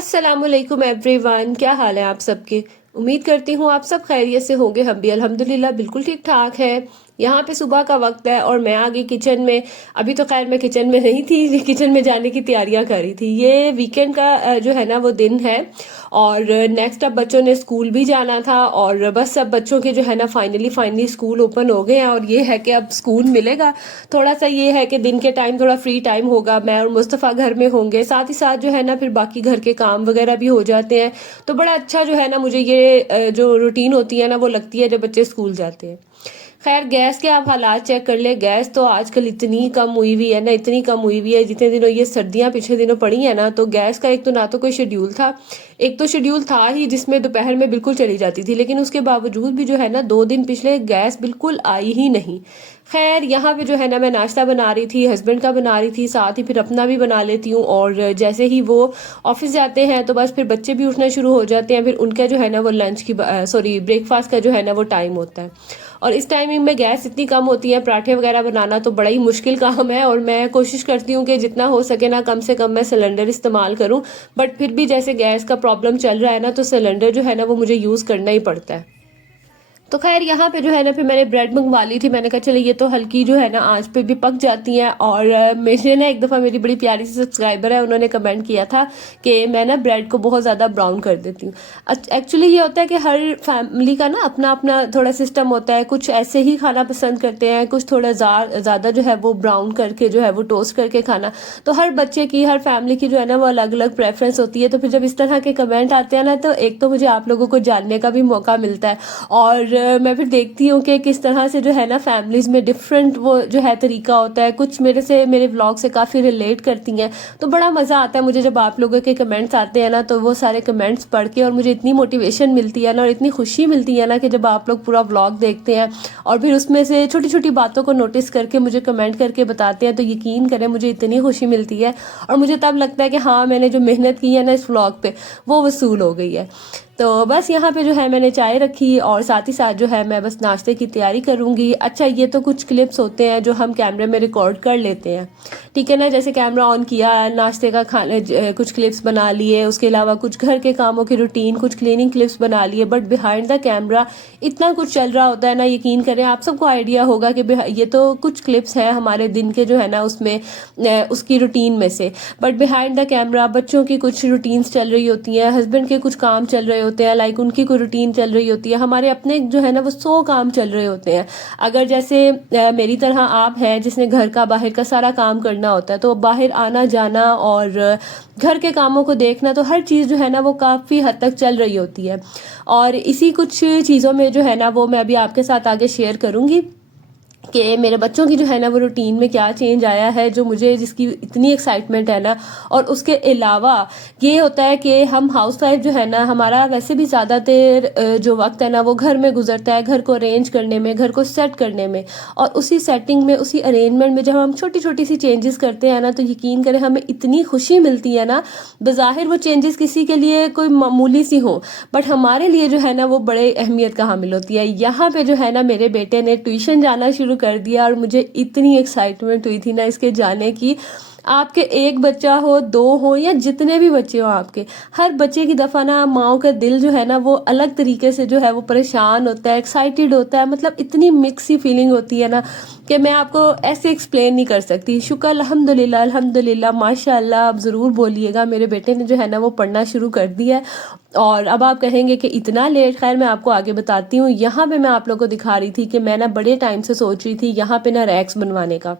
अस्सलामुअलैकुम एवरीवन, क्या हाल है आप सबके। उम्मीद करती हूँ आप सब खैरियत से होंगे। हम भी अल्हम्दुलिल्लाह बिल्कुल ठीक ठाक है। यहाँ पे सुबह का वक्त है और मैं आ गई किचन में। अभी तो खैर मैं किचन में नहीं थी, किचन में जाने की तैयारियां कर रही थी। ये वीकेंड का जो है ना वो दिन है और नेक्स्ट अब बच्चों ने स्कूल भी जाना था और बस सब बच्चों के जो है ना फाइनली स्कूल ओपन हो गए हैं और ये है कि अब स्कूल मिलेगा। थोड़ा सा ये है कि दिन के टाइम थोड़ा फ्री टाइम होगा, मैं और मुस्तफ़ा घर में होंगे, साथ ही साथ जो है ना फिर बाकी घर के काम वगैरह भी हो जाते हैं। तो बड़ा अच्छा जो है ना मुझे ये जो रूटीन होती है ना वो लगती है जब बच्चे स्कूल जाते हैं। खैर गैस के आप हालात चेक कर ले। गैस तो आजकल इतनी कम हुई हुई है ना, इतनी कम हुई हुई है। जितने दिनों ये सर्दियां पिछले दिनों पड़ी है ना, तो गैस का एक तो ना तो कोई शेड्यूल था, एक तो शेड्यूल था ही जिसमें दोपहर में बिल्कुल चली जाती थी, लेकिन उसके बावजूद भी जो है ना 2 दिन पिछले गैस बिल्कुल आई ही नहीं। खैर यहाँ पे जो है ना मैं नाश्ता बना रही थी, हस्बैंड का बना रही थी, साथ ही फिर अपना भी बना लेती हूँ। और जैसे ही वो ऑफिस जाते हैं तो बस फिर बच्चे भी उठना शुरू हो जाते हैं, फिर उनका जो है ना वो लंच की सॉरी ब्रेकफास्ट का जो है ना वो टाइम होता है। और इस टाइमिंग में गैस इतनी कम होती है, पराठे वगैरह बनाना तो बड़ा ही मुश्किल काम है। और मैं कोशिश करती हूँ कि जितना हो सके ना कम से कम मैं सिलेंडर इस्तेमाल करूँ, बट फिर भी जैसे गैस का प्रॉब्लम चल रहा है ना तो सिलेंडर जो है ना वो मुझे यूज़ करना ही पड़ता है। तो खैर यहाँ पे जो है ना फिर मैंने ब्रेड मंगवा ली थी। मैंने कहा चलो ये तो हल्की जो है ना आंच पे भी पक जाती हैं। और मुझे ना एक दफ़ा मेरी बड़ी प्यारी सी सब्सक्राइबर है, उन्होंने कमेंट किया था कि मैं ना ब्रेड को बहुत ज़्यादा ब्राउन कर देती हूँ। एक्चुअली ये होता है कि हर फैमिली का ना अपना अपना थोड़ा सिस्टम होता है। कुछ ऐसे ही खाना पसंद करते हैं, कुछ थोड़ा ज़्यादा जो है वो ब्राउन करके जो है वो टोस्ट करके खाना। तो हर बच्चे की, हर फैमिली की जो है ना वो अलग अलग प्रेफरेंस होती है। तो फिर जब इस तरह के कमेंट आते हैं ना तो एक तो मुझे आप लोगों को जानने का भी मौका मिलता है और मैं फिर देखती हूँ कि किस तरह से जो है ना फैमिलीज में डिफरेंट वो जो है तरीका होता है। कुछ मेरे व्लॉग से काफ़ी रिलेट करती हैं, तो बड़ा मज़ा आता है मुझे जब आप लोगों के कमेंट्स आते हैं ना। तो वो सारे कमेंट्स पढ़ के और मुझे इतनी मोटिवेशन मिलती है ना और इतनी खुशी मिलती है ना कि जब आप लोग पूरा व्लॉग देखते हैं और फिर उसमें से छोटी छोटी बातों को नोटिस करके मुझे कमेंट करके बताते हैं, तो यकीन करें मुझे इतनी खुशी मिलती है। और मुझे तब लगता है कि हाँ, मैंने जो मेहनत की है ना इस व्लॉग पे वो वसूल हो गई है। तो बस यहाँ पे जो है मैंने चाय रखी और साथ ही साथ जो है मैं बस नाश्ते की तैयारी करूँगी। अच्छा, ये तो कुछ क्लिप्स होते हैं जो हम कैमरे में रिकॉर्ड कर लेते हैं, ठीक है ना। जैसे कैमरा ऑन किया, नाश्ते का खाने कुछ क्लिप्स बना लिए, उसके अलावा कुछ घर के कामों की रूटीन, कुछ क्लीनिंग क्लिप्स बना लिए। बट बिहाइंड द कैमरा इतना कुछ चल रहा होता है ना, यकीन करें आप सबको आइडिया होगा कि ये तो कुछ क्लिप्स हैं हमारे दिन के जो है ना उसमें उसकी रूटीन में से। बट बिहाइंड द कैमरा बच्चों की कुछ रूटीन्स चल रही होती हैं, हस्बैंड के कुछ काम चल रहे होते हैं, लाइक उनकी कोई रूटीन चल रही होती है, हमारे अपने जो है ना वो 100 काम चल रहे होते हैं। अगर जैसे मेरी तरह आप हैं जिसने घर का बाहर का सारा काम करना होता है, तो बाहर आना जाना और घर के कामों को देखना, तो हर चीज़ जो है ना वो काफ़ी हद तक चल रही होती है। और इसी कुछ चीज़ों में जो है ना वो मैं अभी आपके साथ आगे शेयर करूँगी कि मेरे बच्चों की जो है ना वो रूटीन में क्या चेंज आया है, जो मुझे जिसकी इतनी एक्साइटमेंट है ना। और उसके अलावा ये होता है कि हम हाउस वाइफ जो है ना, हमारा वैसे भी ज़्यादातर जो वक्त है ना वो घर में गुजरता है, घर को अरेंज करने में, घर को सेट करने में। और उसी सेटिंग में, उसी अरेंजमेंट में जब हम छोटी छोटी सी चेंजेस करते हैं ना, तो यकीन करें हमें इतनी खुशी मिलती है ना। बज़ाहिर वो चेंजेस किसी के लिए कोई मामूली सी हो, बट हमारे लिए जो है ना वो बड़े अहमियत का हामिल होती है। यहाँ पे जो है ना मेरे बेटे ने ट्यूशन जाना शुरू कर दिया और मुझे इतनी एक्साइटमेंट हुई थी ना इसके जाने की। आपके एक बच्चा हो, दो हो, या जितने भी बच्चे हो आपके, हर बच्चे की दफा ना माओ का दिल जो है ना वो अलग तरीके से जो है वो परेशान होता है, एक्साइटेड होता है। मतलब इतनी मिक्स सी फीलिंग होती है ना कि मैं आपको ऐसे एक्सप्लेन नहीं कर सकती। शुक्र अल्हम्दुलिल्लाह, अल्हम्दुलिल्लाह, माशाल्लाह। आप ज़रूर बोलिएगा, मेरे बेटे ने जो है ना वो पढ़ना शुरू कर दिया है। और अब आप कहेंगे कि इतना लेट, खैर मैं आपको आगे बताती हूँ। यहाँ पे मैं आप लोगों को दिखा रही थी कि मैं ना बड़े टाइम से सोच रही थी यहाँ पे ना रैक्स बनवाने का।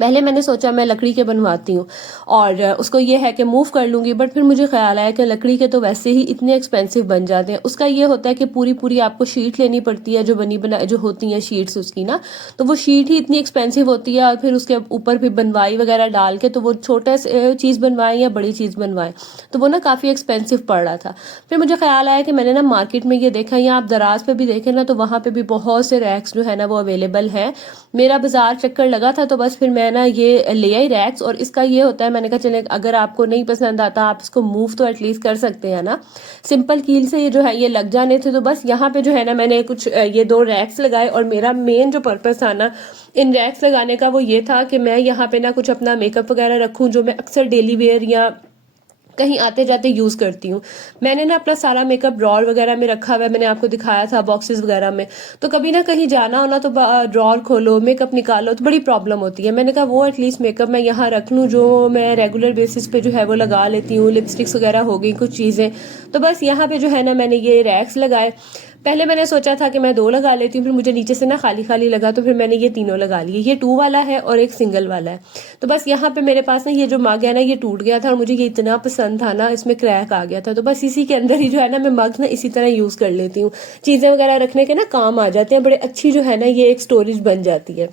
पहले मैंने सोचा मैं लकड़ी के बनवाती हूँ और उसको ये है कि मूव कर लूँगी, बट फिर मुझे ख्याल आया कि लकड़ी के तो वैसे ही इतने एक्सपेंसिव बन जाते हैं। उसका ये होता है कि पूरी पूरी आपको शीट लेनी पड़ती है, जो बनी बना जो होती हैं शीट्स उसकी ना, तो वो शीट ही इतनी एक्सपेंसिव होती है। और फिर उसके ऊपर भी बनवाई वगैरह डाल के, तो वो छोटे से चीज़ बनवाएं या बड़ी चीज़ बनवाएं, तो वो ना काफ़ी एक्सपेंसिव पड़ रहा था। फिर मुझे ख्याल आया कि मैंने ना मार्केट में ये देखा, या आप दराज पे भी देखें ना तो वहाँ पे भी बहुत से रैक्स जो है ना वो अवेलेबल हैं। मेरा बाजार चक्कर लगा था तो बस फिर मैं ना ये ले आई रैक्स। और इसका ये होता है, मैंने कहा चले अगर आपको नहीं पसंद आता आप इसको मूव तो एटलीस्ट कर सकते हैं ना। सिंपल कील से ये जो है ये लग जाने थे। तो बस यहाँ पे जो है ना मैंने कुछ ये 2 रैक्स लगाए। और मेरा मेन जो पर्पस था ना इन रैक्स लगाने का वो ये था कि मैं यहाँ पे ना कुछ अपना मेकअप वगैरह रखूँ, जो मैं अक्सर डेली वेयर या कहीं आते जाते यूज़ करती हूँ। मैंने ना अपना सारा मेकअप ड्रॉर वगैरह में रखा हुआ है, मैंने आपको दिखाया था बॉक्सेस वगैरह में। तो कभी ना कहीं जाना हो ना तो ड्रॉर खोलो, मेकअप निकालो तो बड़ी प्रॉब्लम होती है। मैंने कहा वो एटलीस्ट मेकअप मैं यहाँ रख लूँ जो मैं रेगुलर बेसिस पे जो है वो लगा लेती हूँ। लिपस्टिक्स वगैरह हो गई कुछ चीज़ें, तो बस यहाँ पे जो है ना मैंने ये रैक्स लगाए। पहले मैंने सोचा था कि मैं 2 लगा लेती हूँ, फिर मुझे नीचे से ना खाली खाली लगा, तो फिर मैंने ये तीनों लगा लिए। ये 2 वाला है और एक सिंगल वाला है। तो बस यहाँ पे मेरे पास ना ये जो मग है ना ये टूट गया था और मुझे ये इतना पसंद था ना, इसमें क्रैक आ गया था, तो बस इसी के अंदर ही जो है ना मैं मग ना इसी तरह यूज कर लेती हूँ। चीजें वगैरह रखने के ना काम आ जाते हैं, बड़े अच्छी जो है ना ये एक स्टोरेज बन जाती है।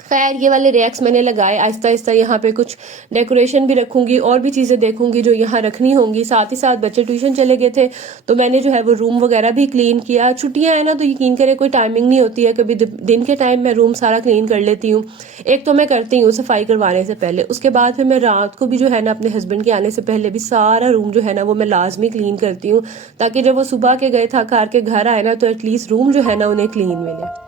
खैर ये वाले रैक्स मैंने लगाए, आहिस्ता आहिस्ता यहाँ पे कुछ डेकोरेशन भी रखूंगी और भी चीज़ें देखूंगी जो यहाँ रखनी होंगी। साथ ही साथ बच्चे ट्यूशन चले गए थे तो मैंने जो है वो रूम वगैरह भी क्लीन किया। छुट्टियां है ना तो यकीन करें कोई टाइमिंग नहीं होती है, कभी दिन के टाइम मैं रूम सारा क्लीन कर लेती हूँ। एक तो मैं करती हूँ सफाई करवाने से पहले, उसके बाद फिर मैं रात को भी जो है ना अपने हस्बैंड के आने से पहले भी सारा रूम जो है ना वो मैं लाजमी क्लीन करती हूँ, ताकि जब वो सुबह के गए थक हार के घर आए ना तो एटलीस्ट रूम जो है ना उन्हें क्लीन मिले।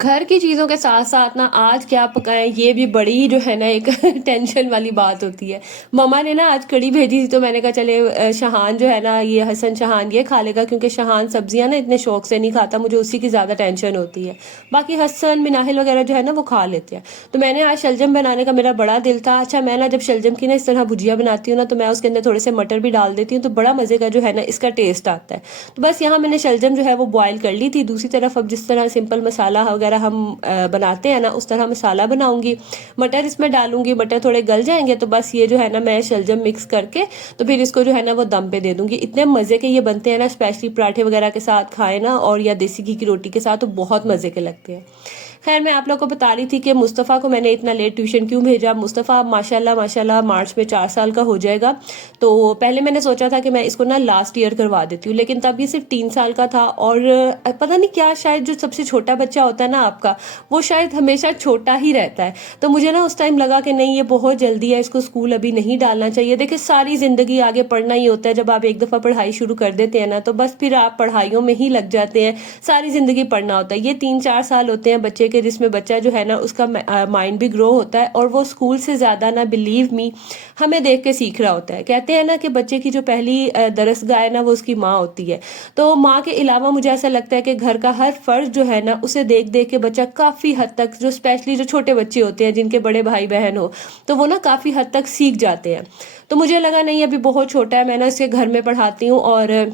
घर की चीजों के साथ साथ ना आज क्या पकाएं ये भी बड़ी जो है ना एक टेंशन वाली बात होती है। मम्मा ने ना आज कड़ी भेजी थी तो मैंने कहा चले शहान जो है ना ये हसन शहान ये खा लेगा, क्योंकि शहान सब्जियां ना इतने शौक से नहीं खाता, मुझे उसी की ज्यादा टेंशन होती है। बाकी हसन मिनाहिल वगैरह जो है ना वो खा लेते हैं। तो मैंने आज शलजम बनाने का मेरा बड़ा दिल था। अच्छा मैं ना जब शलजम की ना इस तरह भुजिया बनाती हूँ ना तो मैं उसके अंदर थोड़े से मटर भी डाल देती हूँ, तो बड़ा मजे का जो है ना इसका टेस्ट आता है। तो बस यहाँ मैंने शलजम जो है वो बॉयल कर ली थी। दूसरी तरफ अब जिस तरह सिंपल मसाला वगैरह हम बनाते हैं ना उस तरह मसाला बनाऊंगी। मटर इसमें डालूंगी, मटर थोड़े गल जाएंगे तो बस ये जो है ना मैं शलजम मिक्स करके तो फिर इसको जो है ना वो दम पे दे दूंगी। इतने मजे के ये बनते हैं ना, स्पेशली पराठे वगैरह के साथ खाए ना और या देसी घी की रोटी के साथ तो बहुत मजे के लगते हैं। खैर मैं आप लोगों को बता रही थी कि मुस्तफ़ा को मैंने इतना लेट ट्यूशन क्यों भेजा। मुस्तफ़ा माशाल्लाह माशाल्लाह मार्च में 4 साल का हो जाएगा। तो पहले मैंने सोचा था कि मैं इसको ना लास्ट ईयर करवा देती हूँ, लेकिन तब ये सिर्फ 3 साल का था और पता नहीं क्या, शायद जो सबसे छोटा बच्चा होता है ना आपका वो शायद हमेशा छोटा ही रहता है। तो मुझे ना उस टाइम लगा कि नहीं ये बहुत जल्दी है, इसको स्कूल अभी नहीं डालना चाहिए। देखिए सारी जिंदगी आगे पढ़ना ही होता है, जब आप एक दफा पढ़ाई शुरू कर देते हैं ना तो बस फिर आप पढ़ाइयों में ही लग जाते हैं, सारी जिंदगी पढ़ना होता है। ये 3-4 साल होते हैं बच्चे के जिसमें बच्चा जो है ना उसका माइंड भी ग्रो होता है और वो स्कूल से ज्यादा ना बिलीव मी हमें देख के सीख रहा होता है। कहते हैं ना कि बच्चे की जो पहली दरसगाह है ना वो उसकी माँ होती है। तो माँ के अलावा मुझे ऐसा लगता है कि घर का हर फर्ज जो है ना उसे देख देख के बच्चा काफी हद तक, जो स्पेशली जो छोटे बच्चे होते हैं जिनके बड़े भाई बहन हो तो वो ना काफी हद तक सीख जाते हैं। तो मुझे लगा नहीं अभी बहुत छोटा है, मैं ना इसके घर में पढ़ाती हूँ और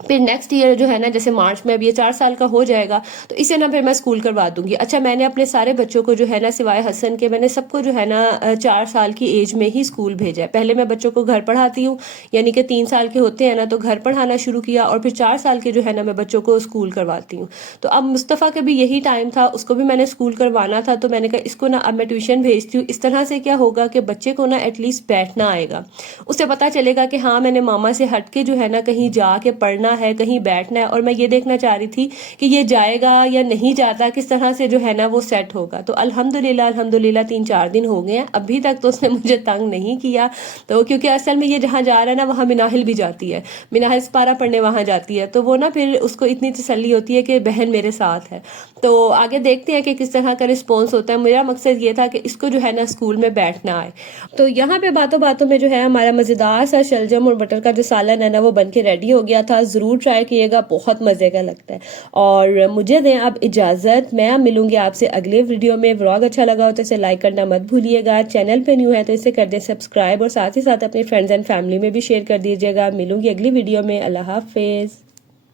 फिर नेक्स्ट ईयर जो है ना जैसे मार्च में अब ये 4 साल का हो जाएगा तो इसे ना फिर मैं स्कूल करवा दूंगी। अच्छा मैंने अपने सारे बच्चों को जो है ना सिवाय हसन के मैंने सबको जो है ना 4 साल की एज में ही स्कूल भेजा है। पहले मैं बच्चों को घर पढ़ाती हूँ, यानी कि 3 साल के होते हैं ना तो घर पढ़ाना शुरू किया और फिर 4 साल के जो है ना मैं बच्चों को स्कूल करवाती हूँ। तो अब मुस्तफ़ा का भी यही टाइम था, उसको भी मैंने स्कूल करवाना था, तो मैंने कहा इसको ना अब मैं ट्यूशन भेजती हूँ। इस तरह से क्या होगा कि बच्चे को ना एटलीस्ट बैठना आएगा, उसे पता चलेगा कि हाँ मैंने मामा से हट के जो है ना कहीं जाके पढ़ना है, कहीं बैठना है। और मैं ये देखना चाह रही थी कि ये जाएगा या नहीं जाता, किस तरह से जो है ना वो सेट होगा। तो अल्हम्दुलिल्लाह अल्हम्दुलिल्लाह 3-4 दिन हो गए हैं, अभी तक तो उसने मुझे तंग नहीं किया। तो क्योंकि असल में ये जहाँ जा रहा है ना वहाँ मिनाहिल भी जाती है, मिनाहिल पारा पढ़ने वहाँ जाती है, तो वो ना फिर उसको इतनी तसल्ली होती है कि बहन मेरे साथ है। तो आगे देखते हैं कि किस तरह का रिस्पॉन्स होता है। मेरा मकसद ये था कि इसको जो है ना स्कूल में बैठना आए। तो यहाँ पे बातों बातों में जो है हमारा मजेदार सा शलजम और बटर का जो सालन है ना वो बन के रेडी हो गया था। जरूर ट्राई किएगा, बहुत मजे का लगता है। और मुझे दें अब इजाजत, मैं मिलूंगी आपसे अगले वीडियो में। व्लॉग अच्छा लगा हो तो इसे लाइक करना मत भूलिएगा, चैनल पे न्यू है तो इसे कर दें सब्सक्राइब और साथ ही साथ अपने फ्रेंड्स एंड फैमिली में भी शेयर कर दीजिएगा। मिलूंगी अगली वीडियो में। अल्लाह हाफिज।